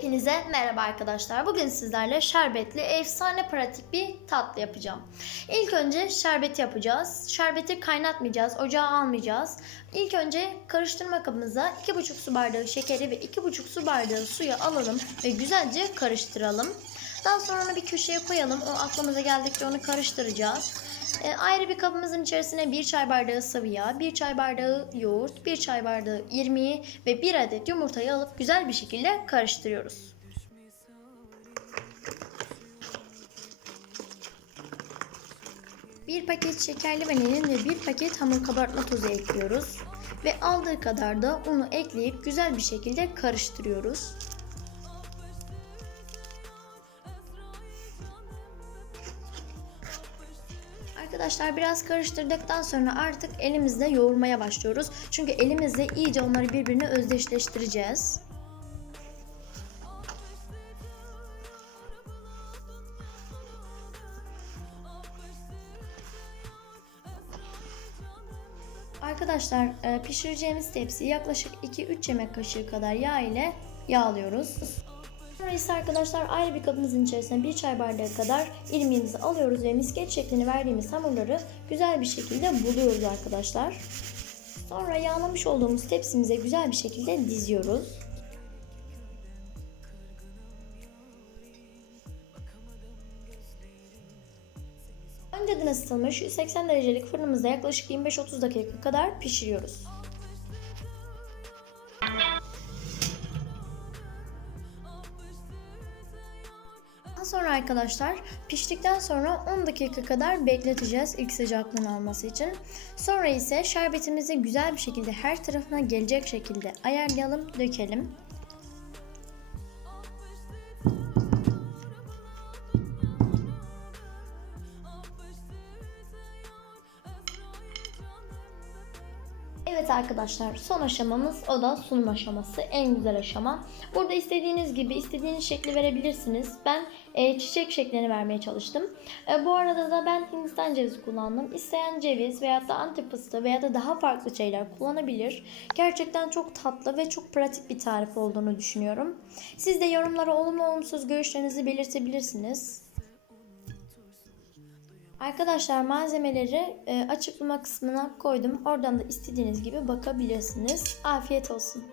Hepinize merhaba arkadaşlar. Bugün sizlerle şerbetli efsane pratik bir tatlı yapacağım. İlk önce şerbeti yapacağız. Şerbeti kaynatmayacağız, ocağa almayacağız. İlk önce karıştırma kabımıza 2,5 su bardağı şekeri ve 2,5 su bardağı suyu alalım ve güzelce karıştıralım. Daha sonra onu bir köşeye koyalım. O aklımıza geldikçe onu karıştıracağız. E, ayrı bir kabımızın içerisine 1 çay bardağı sıvı yağ, 1 çay bardağı yoğurt, 1 çay bardağı irmiği ve 1 adet yumurtayı alıp güzel bir şekilde karıştırıyoruz. Bir paket şekerli vanilin ve bir paket hamur kabartma tozu ekliyoruz. Ve aldığı kadar da unu ekleyip güzel bir şekilde karıştırıyoruz. Arkadaşlar biraz karıştırdıktan sonra artık elimizle yoğurmaya başlıyoruz. Çünkü elimizle iyice onları birbirine özdeşleştireceğiz. Arkadaşlar e, pişireceğimiz tepsiyi yaklaşık 2-3 yemek kaşığı kadar yağ ile yağlıyoruz. Sonra ise arkadaşlar ayrı bir kabımızın içerisine bir çay bardağı kadar irmiğimizi alıyoruz ve misket şeklini verdiğimiz hamurları güzel bir şekilde buluyoruz arkadaşlar. Sonra yağlamış olduğumuz tepsimize güzel bir şekilde diziyoruz. Önceden ısıtılmış 180 derecelik fırınımızda yaklaşık 25-30 dakika kadar pişiriyoruz. Daha sonra arkadaşlar piştikten sonra 10 dakika kadar bekleteceğiz ilk sıcaklığını alması için. Sonra ise şerbetimizi güzel bir şekilde her tarafına gelecek şekilde ayarlayalım, dökelim. Evet arkadaşlar son aşamamız o da sunum aşaması. En güzel aşama. Burada istediğiniz gibi istediğiniz şekli verebilirsiniz. Ben e, çiçek şeklini vermeye çalıştım. E, bu arada da ben Hindistan cevizi kullandım. İsteyen ceviz veya da antep fıstığı veya da daha farklı şeyler kullanabilir. Gerçekten çok tatlı ve çok pratik bir tarif olduğunu düşünüyorum. Siz de yorumlara olumlu olumsuz görüşlerinizi belirtebilirsiniz. Arkadaşlar malzemeleri e, açıklama kısmına koydum. Oradan da istediğiniz gibi bakabilirsiniz. Afiyet olsun.